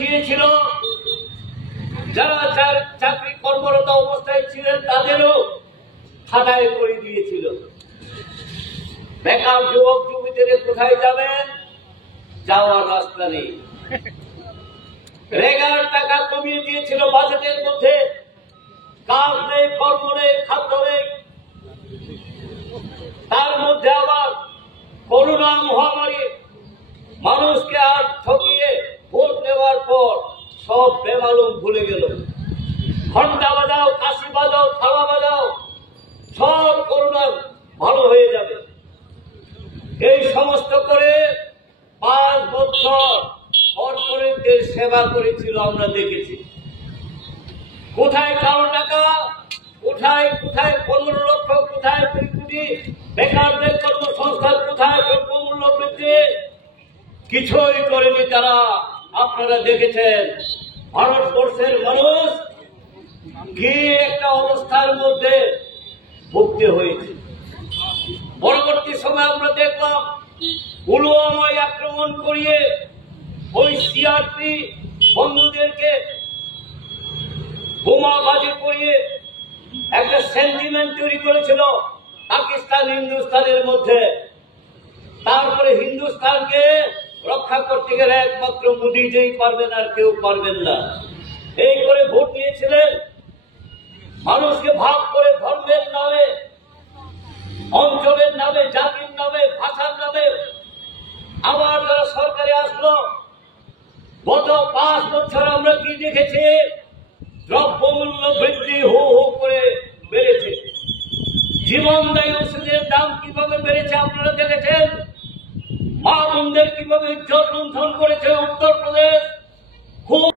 দিয়েছিল, যারা চাকরি কর্মরত অবস্থায় ছিলেন তাদেরও খাতায় করে দিয়েছিল। বেকার যুবক যুবতীদের কোথায় যাবেন, যাওয়ার রাস্তা নেই। রেগার টাকা কমিয়ে দিয়েছিল বাজেটের মধ্যে, কাজ নেই, কর্ম নেই, খাদ্য নেই। তার মধ্যে আবার করোনা মহামারী মানুষকে আর ঠকিয়ে ভোট দেওয়ার পর সব বেমালুম ভুলে গেল। ঘন্টা বাজাও, কাশি বাজাও, থালা বাজাও, সব করোনা ভালো হয়ে যাবে, এই সমস্ত করে 5 বছর কর্পোরেটদের সেবা করেছিল। আমরা দেখেছি কোথায় কারো টাকা, কোথায় কোথায় 15 লক্ষ, কোথায় 2 কোটি, বেকারদের কর্মসংস্থান কোথায়, দ্রব্যমূল্য বৃদ্ধি, কিছুই করেনি তারা। আপনারা দেখেছেন ভারতবর্ষের মানুষ কি একটা অবস্থার মধ্যে ভুগতে হয়েছে। পরবর্তী সময় আমরা দেখলাম পুলওয়ামায় আক্রমণ করিয়ে ওই সিআরপি বন্ধুদেরকে বোমাবাজি করিয়ে একটা সেন্টিমেন্ট তৈরি করেছিল পাকিস্তান হিন্দুস্তানের মধ্যে। তারপরে হিন্দুস্তানকে রক্ষা করতে গেলে একমাত্র মোদীজিই পারবেন, আর কেউ পারবেন না। এই করে ভোট নিয়েছিলেন, মানুষকে ভাগ করে ধর্মের নামে, অঞ্চলের নামে, জাতির নামে, ভাষার নামে। আবার যারা সরকারে আসলো, গত 5 বছর আমরা কি দেখেছি, দ্রব্যমূল্য বৃদ্ধি হু হু করে বেড়েছে। জীবনদায়ী ওষুধের দাম কিভাবে বেড়েছে আপনারা দেখেছেন। মা বোনদের কিভাবে ইজ্জত লুণ্ঠন করেছে উত্তরপ্রদেশ,